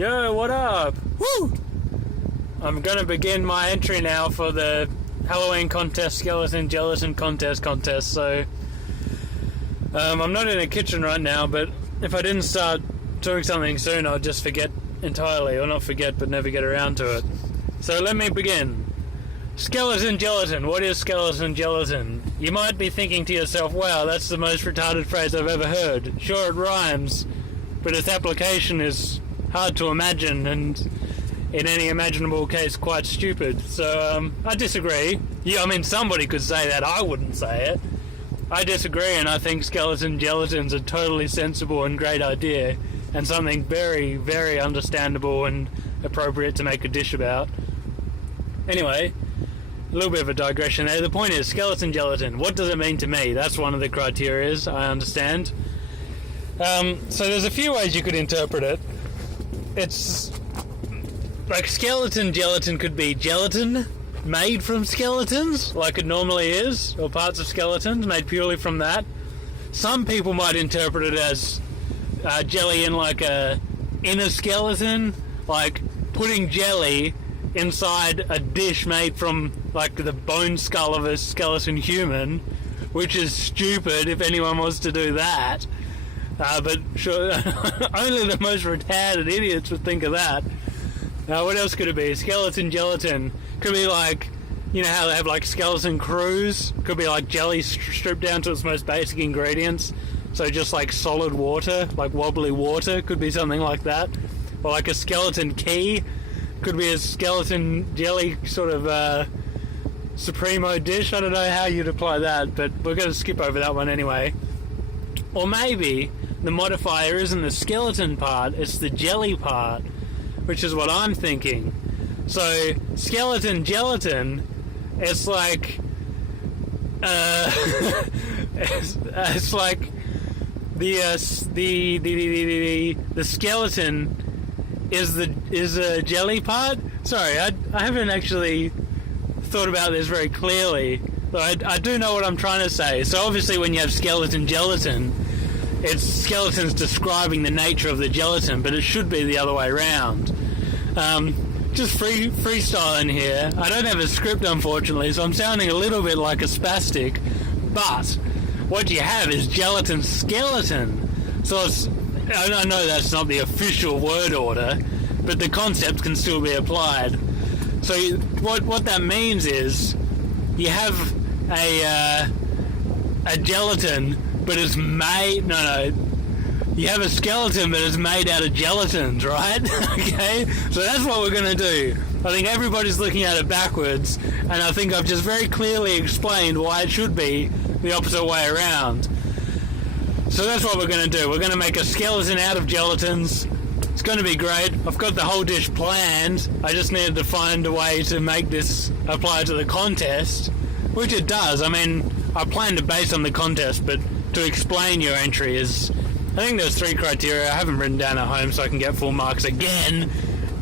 Yo, what up? Woo! I'm gonna begin my entry now for the Halloween contest, skeleton gelatin contest, so I'm not in a kitchen right now, but if I didn't start doing something soon, I'd just forget entirely, or not forget, but never get around to it. So let me begin. Skeleton gelatin. What is skeleton gelatin? You might be thinking to yourself, wow, that's the most retarded phrase I've ever heard. Sure, it rhymes, but its application is hard to imagine, and in any imaginable case, quite stupid. So, I disagree. Yeah, I mean, somebody could say that. I wouldn't say it. I disagree, and I think skeleton gelatin's a totally sensible and great idea, and something very, very understandable and appropriate to make a dish about. Anyway, a little bit of a digression there. The point is, skeleton gelatin, what does it mean to me? That's one of the criterias, I understand. So there's a few ways you could interpret it. It's like skeleton gelatin could be gelatin made from skeletons, like it normally is, or parts of skeletons made purely from that. Some people might interpret it as jelly in like a inner skeleton, like putting jelly inside a dish made from like the bone skull of a skeleton human, which is stupid if anyone wants to do that. But sure, only the most retarded idiots would think of that. What else could it be? Skeleton gelatin. Could be like, you know how they have like skeleton crews? Could be like jelly stripped down to its most basic ingredients. So just like solid water, like wobbly water, could be something like that. Or like a skeleton key. Could be a skeleton jelly sort of supremo dish. I don't know how you'd apply that, but we're going to skip over that one anyway. Or maybe the modifier isn't the skeleton part, it's the jelly part, which is what I'm thinking. So, skeleton gelatin, it's like, it's like the skeleton is a jelly part. Sorry, I haven't actually thought about this very clearly. But I do know what I'm trying to say. So obviously when you have skeleton gelatin, it's skeletons describing the nature of the gelatin, but it should be the other way around. Just freestyling here. I don't have a script, unfortunately, so I'm sounding a little bit like a spastic, but what you have is gelatin skeleton. So I know that's not the official word order, but the concept can still be applied. So what that means is you have a gelatin, but it's made... No. You have a skeleton, but it's made out of gelatins, right? Okay? So that's what we're going to do. I think everybody's looking at it backwards, and I think I've just very clearly explained why it should be the opposite way around. So that's what we're going to do. We're going to make a skeleton out of gelatins. It's going to be great. I've got the whole dish planned. I just needed to find a way to make this apply to the contest, which it does. I mean, I planned it based on the contest, but to explain your entry is... I think there's 3 criteria I haven't written down at home so I can get full marks again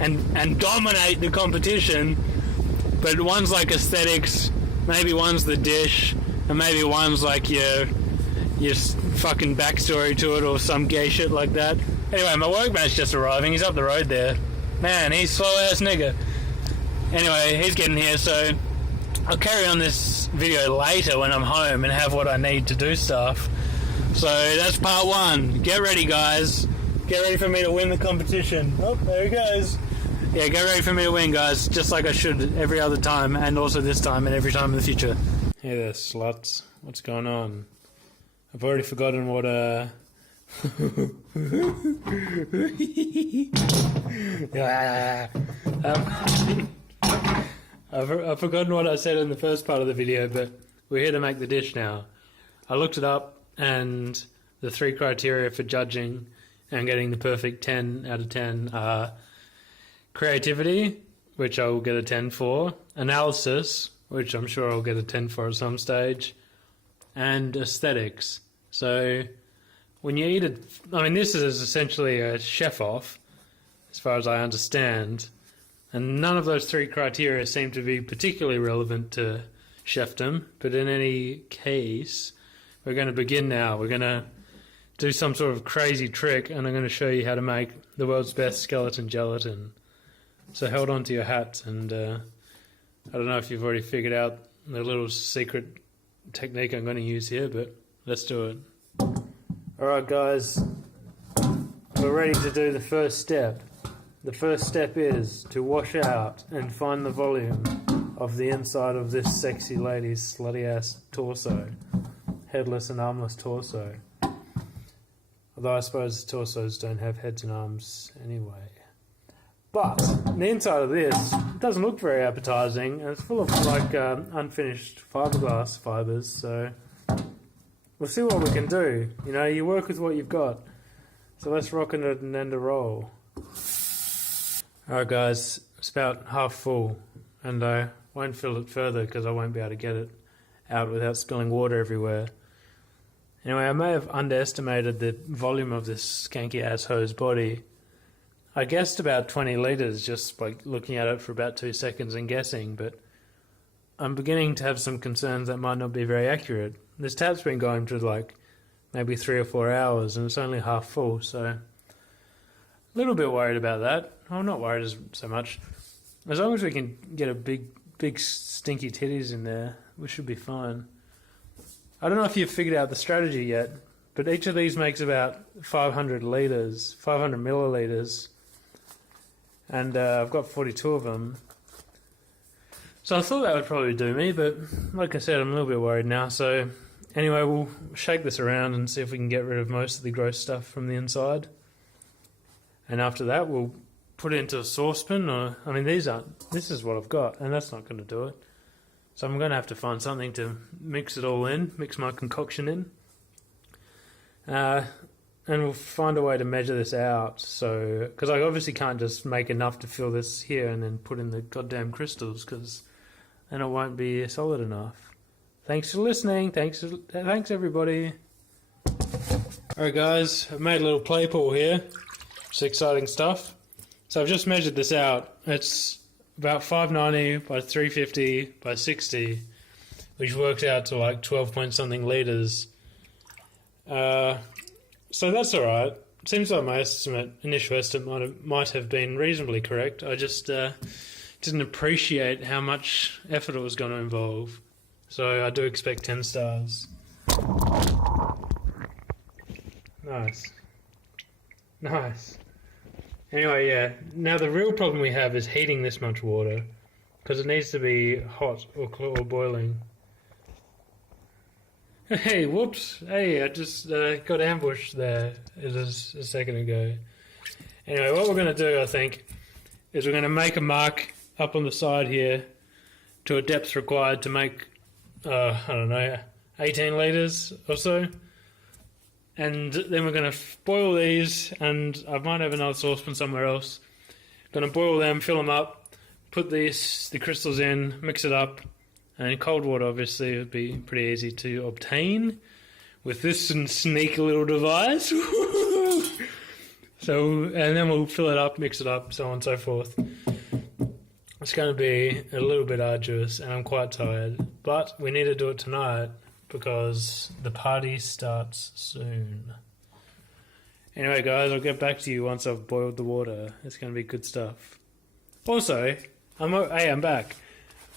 and dominate the competition. But one's like aesthetics, maybe one's the dish, and maybe one's like your fucking backstory to it or some gay shit like that. Anyway, my workmate's just arriving. He's up the road there. Man, he's slow-ass nigger. Anyway, he's getting here, so I'll carry on this video later when I'm home and have what I need to do stuff. So that's part 1. Get ready, guys. Get ready for me to win the competition. Oh, there he goes. Yeah, get ready for me to win, guys, just like I should every other time, and also this time and every time in the future. Hey there, sluts. What's going on? I've already forgotten what, I've forgotten what I said in the first part of the video, but we're here to make the dish now. I looked it up, and the 3 criteria for judging and getting the perfect 10 out of 10 are creativity, which I will get a 10 for, analysis, which I'm sure I'll get a 10 for at some stage, and aesthetics. So when you eat it, I mean, this is essentially a chef-off, as far as I understand, and none of those 3 criteria seem to be particularly relevant to chefdom, but in any case, we're going to begin now. We're going to do some sort of crazy trick, and I'm going to show you how to make the world's best skeleton gelatin. So hold on to your hats, and I don't know if you've already figured out the little secret technique I'm going to use here, but let's do it. Alright guys, we're ready to do the first step. The first step is to wash out and find the volume of the inside of this sexy lady's slutty ass torso. Headless and armless torso. Although I suppose torsos don't have heads and arms anyway. But the inside of this doesn't look very appetizing, and it's full of like unfinished fiberglass fibers, so we'll see what we can do. You know, you work with what you've got. So let's rock it and end a roll. Alright guys, it's about half full, and I won't fill it further because I won't be able to get it out without spilling water everywhere. Anyway, I may have underestimated the volume of this skanky ass hoe's body. I guessed about 20 litres just by looking at it for about 2 seconds and guessing, but I'm beginning to have some concerns that might not be very accurate. This tap's been going for like maybe 3 or 4 hours and it's only half full, so a little bit worried about that. I'm not worried so much. As long as we can get a big stinky titties in there, we should be fine. I don't know if you've figured out the strategy yet, but each of these makes about 500 litres, 500 millilitres, and I've got 42 of them. So I thought that would probably do me, but like I said, I'm a little bit worried now. So anyway, we'll shake this around and see if we can get rid of most of the gross stuff from the inside. And after that, we'll put it into a saucepan, or, I mean, this is what I've got, and that's not going to do it. So I'm going to have to find something to mix it all in, mix my concoction in. And we'll find a way to measure this out, so, because I obviously can't just make enough to fill this here and then put in the goddamn crystals, because then it won't be solid enough. Thanks for listening, thanks everybody. Alright guys, I've made a little play pool here. It's exciting stuff. So I've just measured this out. It's about 590 by 350 by 60, which works out to like 12 point something litres. So that's alright. Seems like my initial estimate might have been reasonably correct. I just didn't appreciate how much effort it was going to involve. So I do expect 10 stars. Nice. Nice. Anyway, yeah, now the real problem we have is heating this much water, because it needs to be hot or boiling. Hey, whoops, hey, I just got ambushed there a second ago. Anyway, what we're going to do, I think, is we're going to make a mark up on the side here to a depth required to make, I don't know, 18 litres or so. And then we're going to boil these, and I might have another saucepan somewhere else. Going to boil them, fill them up, put the crystals in, mix it up, and in cold water obviously it would be pretty easy to obtain with this sneaky little device. So, and then we'll fill it up, mix it up, so on and so forth. It's going to be a little bit arduous, and I'm quite tired, but we need to do it tonight, because the party starts soon. Anyway guys, I'll get back to you once I've boiled the water. It's going to be good stuff. Also, I'm back.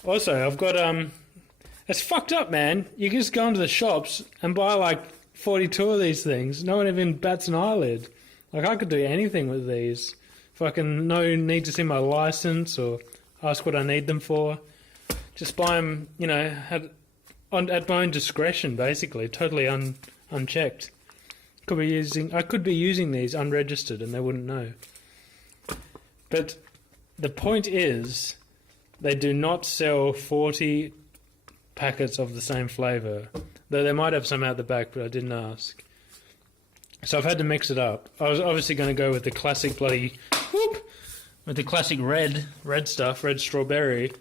Also, I've got, it's fucked up, man. You can just go into the shops and buy like 42 of these things. No one even bats an eyelid. Like, I could do anything with these. Fucking no need to see my license or ask what I need them for. Just buy them, you know, at my own discretion, basically, totally unchecked. I could be using these unregistered, and they wouldn't know. But the point is, they do not sell 40 packets of the same flavour, though they might have some out the back, but I didn't ask. So I've had to mix it up. I was obviously going to go with the classic with the classic red stuff, red strawberry.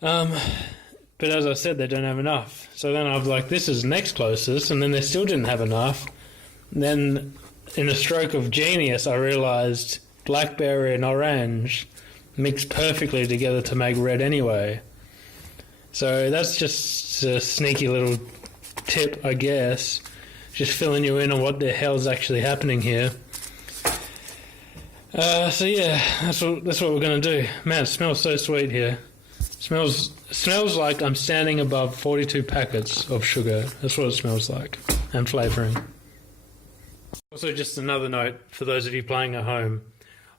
But as I said, they don't have enough. So then I was like, this is next closest, and then they still didn't have enough. And then, in a stroke of genius, I realised blackberry and orange mix perfectly together to make red anyway. So that's just a sneaky little tip, I guess. just filling you in on what the hell's actually happening here. So yeah, that's what we're gonna do. Man, it smells so sweet here. Smells like I'm standing above 42 packets of sugar. That's what it smells like, and flavouring. Also, just another note for those of you playing at home.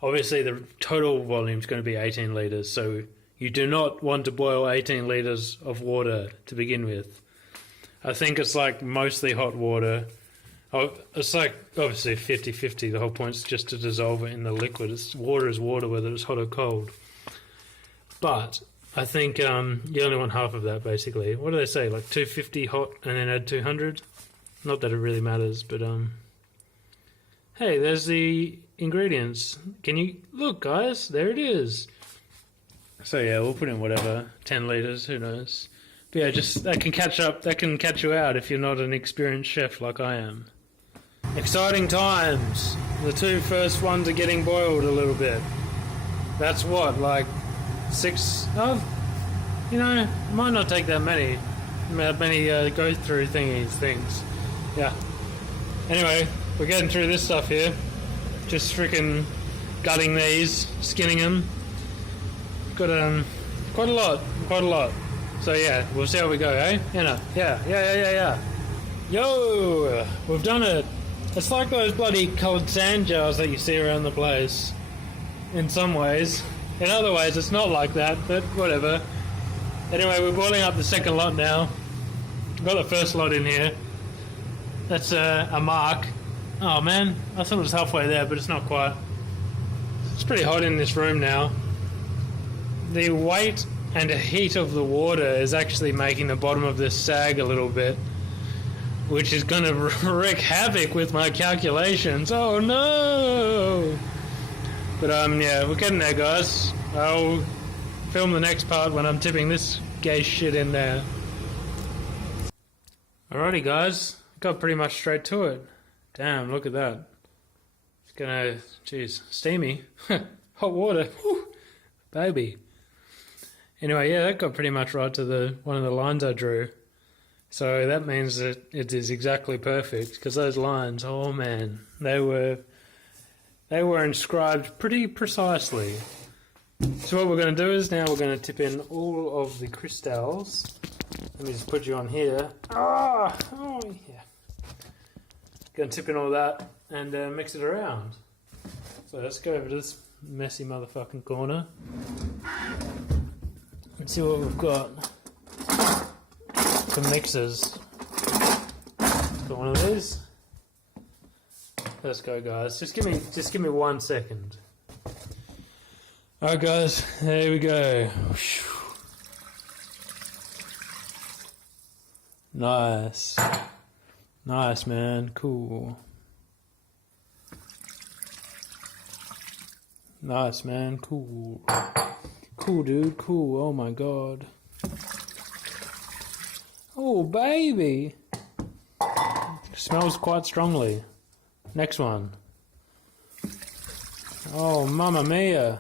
Obviously, the total volume is going to be 18 litres, so you do not want to boil 18 litres of water to begin with. I think it's like mostly hot water. It's like obviously 50-50. The whole point is just to dissolve it in the liquid. Water is water, whether it's hot or cold. But I think you only want half of that, basically. What do they say? Like 250 hot and then add 200? Not that it really matters, but hey, there's the ingredients. Can you look, guys? There it is. So yeah, we'll put in whatever, 10 litres, who knows. But yeah, just that can catch you out if you're not an experienced chef like I am. Exciting times. The two first ones are getting boiled a little bit. That's what, like 6, oh, you know, it might not take that many go through things. Yeah. Anyway, we're getting through this stuff here. Just freaking gutting these, skinning them. Got quite a lot. So yeah, we'll see how we go, eh? You know, yeah. Yo, we've done it. It's like those bloody coloured sand jars that you see around the place. In some ways. In other ways, it's not like that, but whatever. Anyway, we're boiling up the second lot now. Got the first lot in here. That's a mark. Oh man, I thought it was halfway there, but it's not quite. It's pretty hot in this room now. The weight and the heat of the water is actually making the bottom of this sag a little bit, which is going to wreak havoc with my calculations. Oh no! But yeah, we're getting there, guys. I'll film the next part when I'm tipping this gay shit in there. Alrighty, guys, got pretty much straight to it. Damn, look at that. It's gonna, jeez, steamy. Hot water, whew, baby. Anyway, yeah, that got pretty much right to one of the lines I drew. So that means that it is exactly perfect, because those lines, oh man, they were inscribed pretty precisely. So what we're going to do is now we're going to tip in all of the crystals. Let me just put you on here. Oh yeah. Going to tip in all that and mix it around. So let's go over to this messy motherfucking corner. Let's see what we've got. Some mixers. Got one of these. Let's go, guys. Just give me 1 second. Alright, guys, there we go. Nice. Nice, man. Cool. Nice, man. Cool. Cool, dude. Cool. Oh my god. Oh, baby. Smells quite strongly. Next one. Oh, mamma mia.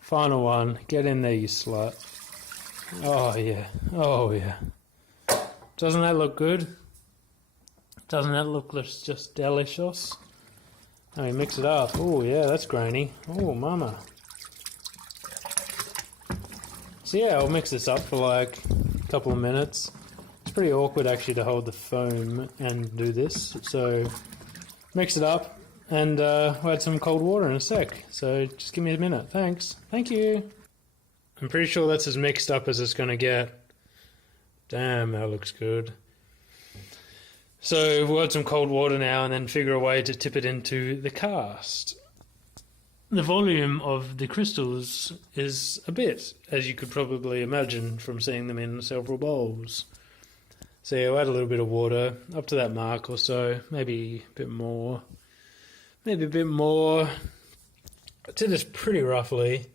Final one. Get in there, you slut. Oh, yeah. Oh, yeah. Doesn't that look good? Doesn't that look just delicious? Let me mix it up. Oh, yeah, that's grainy. Oh, mama. So, yeah, I'll mix this up for like a couple of minutes. It's pretty awkward, actually, to hold the foam and do this. So, mix it up. And we'll add some cold water in a sec. So just give me a minute. Thanks. Thank you. I'm pretty sure that's as mixed up as it's going to get. Damn, that looks good. So we'll add some cold water now and then figure a way to tip it into the cast. The volume of the crystals is a bit, as you could probably imagine from seeing them in several bowls. So yeah, we'll add a little bit of water, up to that mark or so, maybe a bit more. Maybe a bit more. I did this pretty roughly.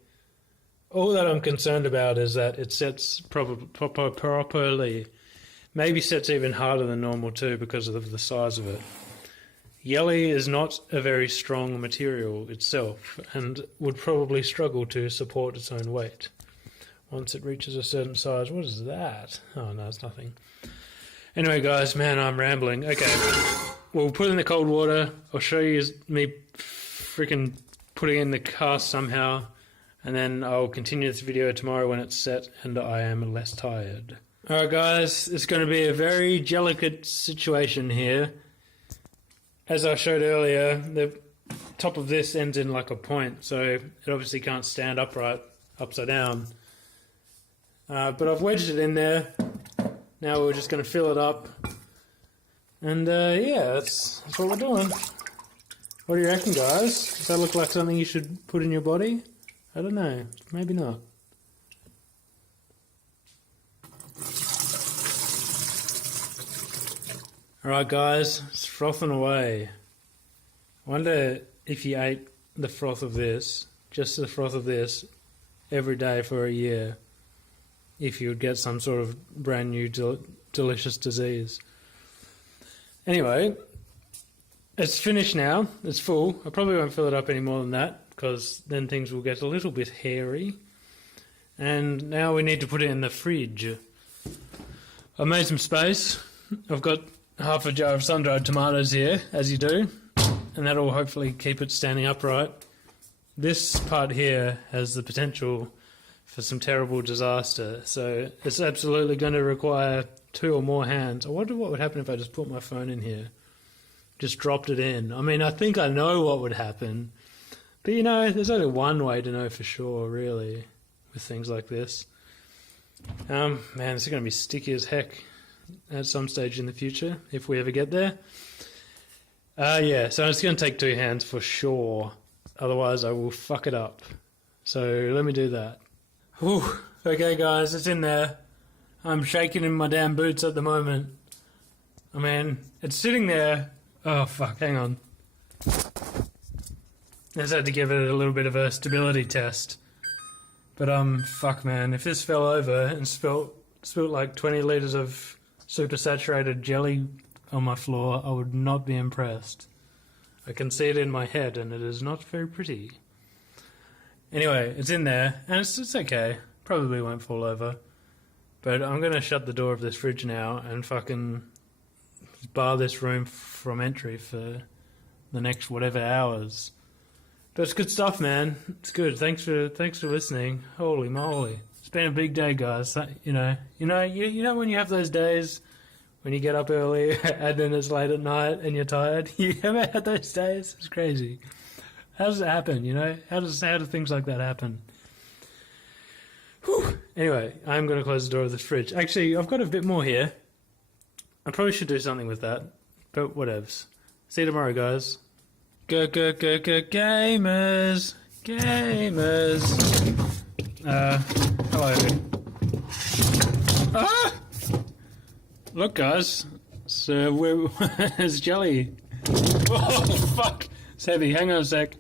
All that I'm concerned about is that it sets properly. Maybe sets even harder than normal too because of the size of it. Jelly is not a very strong material itself and would probably struggle to support its own weight. Once it reaches a certain size, what is that? Oh no, it's nothing. Anyway, guys, man, I'm rambling. Okay, we'll put it in the cold water. I'll show you me freaking putting it in the cast somehow, and then I'll continue this video tomorrow when it's set and I am less tired. Alright, guys, it's going to be a very delicate situation here. As I showed earlier, the top of this ends in like a point, so it obviously can't stand upright, upside down. But I've wedged it in there. Now we're just going to fill it up. And yeah, that's what we're doing. What do you reckon, guys? Does that look like something you should put in your body? I don't know. Maybe not. Alright, guys, it's frothing away. I wonder if you ate the froth of this, just the froth of this, every day for a year, if you would get some sort of brand new delicious disease. Anyway, it's finished now. It's full. I probably won't fill it up any more than that, because then things will get a little bit hairy. And now we need to put it in the fridge. I made some space. I've got half a jar of sun-dried tomatoes here, as you do, and that'll hopefully keep it standing upright. This part here has the potential for some terrible disaster, so it's absolutely going to require 2 or more hands. I wonder what would happen if I just put my phone in here, just dropped it in. I mean, I think I know what would happen, but you know, there's only one way to know for sure, really, with things like this. Man, this is going to be sticky as heck at some stage in the future, if we ever get there. Yeah, so it's going to take 2 hands for sure, otherwise I will fuck it up. So let me do that. Whew. Okay, guys, it's in there. I'm shaking in my damn boots at the moment. I mean, it's sitting there. Oh, fuck, hang on. Just had to give it a little bit of a stability test. But, fuck, man, if this fell over and spilt like 20 litres of super saturated jelly on my floor, I would not be impressed. I can see it in my head, and it is not very pretty. Anyway, it's in there, and it's okay. Probably won't fall over. But I'm going to shut the door of this fridge now and fucking bar this room from entry for the next whatever hours. But it's good stuff, man. It's good. Thanks for listening. Holy moly. It's been a big day, guys. You know when you have those days when you get up early and then it's late at night and you're tired? You ever had those days? It's crazy. How does it happen, you know? How do things like that happen? Whew. Anyway, I'm going to close the door of this fridge. Actually, I've got a bit more here. I probably should do something with that, but whatevs. See you tomorrow, guys. Gamers. Hello. Ah! Look, guys. So, there's jelly. Oh, fuck. It's heavy. Hang on a sec.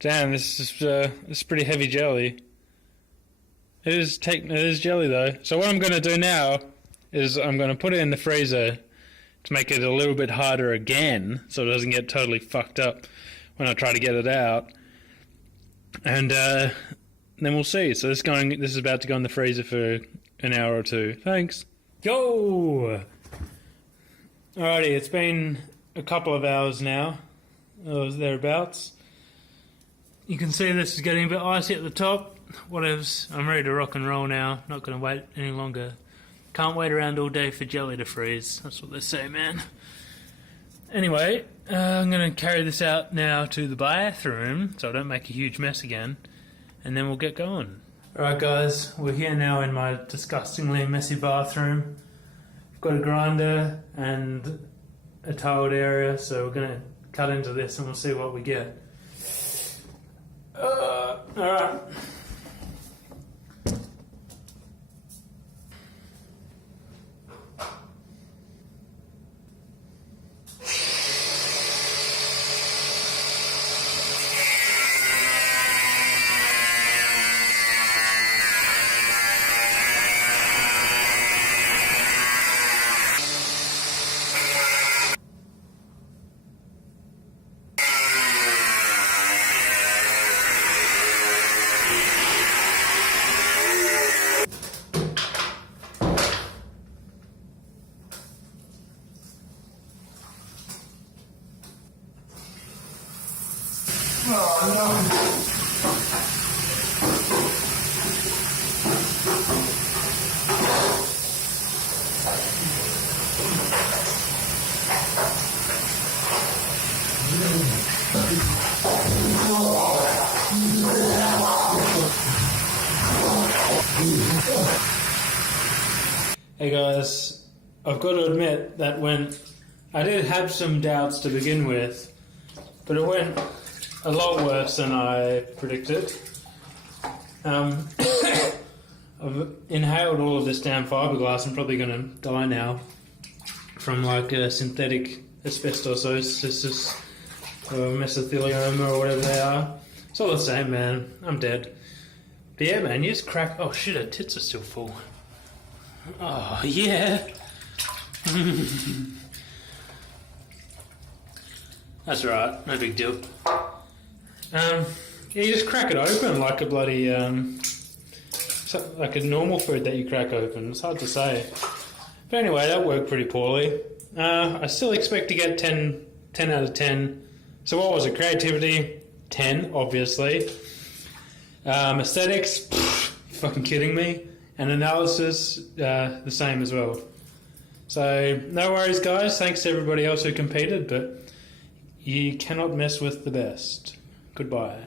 Damn, this is pretty heavy jelly. It is jelly though. So what I'm going to do now is I'm going to put it in the freezer to make it a little bit harder again, so it doesn't get totally fucked up when I try to get it out. And then we'll see. So this is about to go in the freezer for an hour or 2. Thanks. Yo. Alrighty, it's been a couple of hours now, or thereabouts. You can see this is getting a bit icy at the top. Whatevs, I'm ready to rock and roll now. Not going to wait any longer. Can't wait around all day for jelly to freeze. That's what they say, man. Anyway, I'm going to carry this out now to the bathroom so I don't make a huge mess again. And then we'll get going. Alright guys, we're here now in my disgustingly messy bathroom. I've got a grinder and a tiled area, so we're going to cut into this and we'll see what we get. Alright. Hey guys, I've got to admit that when I did have some doubts to begin with, but it went a lot worse than I predicted. I've inhaled all of this damn fiberglass. I'm probably going to die now from like a synthetic asbestosis or mesothelioma or whatever they are. It's all the same, man. I'm dead. But yeah, man, you just crack. Oh shit, her tits are still full. Oh yeah. That's alright, no big deal. Yeah, you just crack it open like a bloody like a normal food that you crack open. It's hard to say. But anyway, that worked pretty poorly. I still expect to get 10 out of 10. So what was it? Creativity, 10, obviously. Aesthetics, fucking kidding me. And analysis, the same as well. So no worries, guys. Thanks to everybody else who competed, but you cannot mess with the best. Goodbye.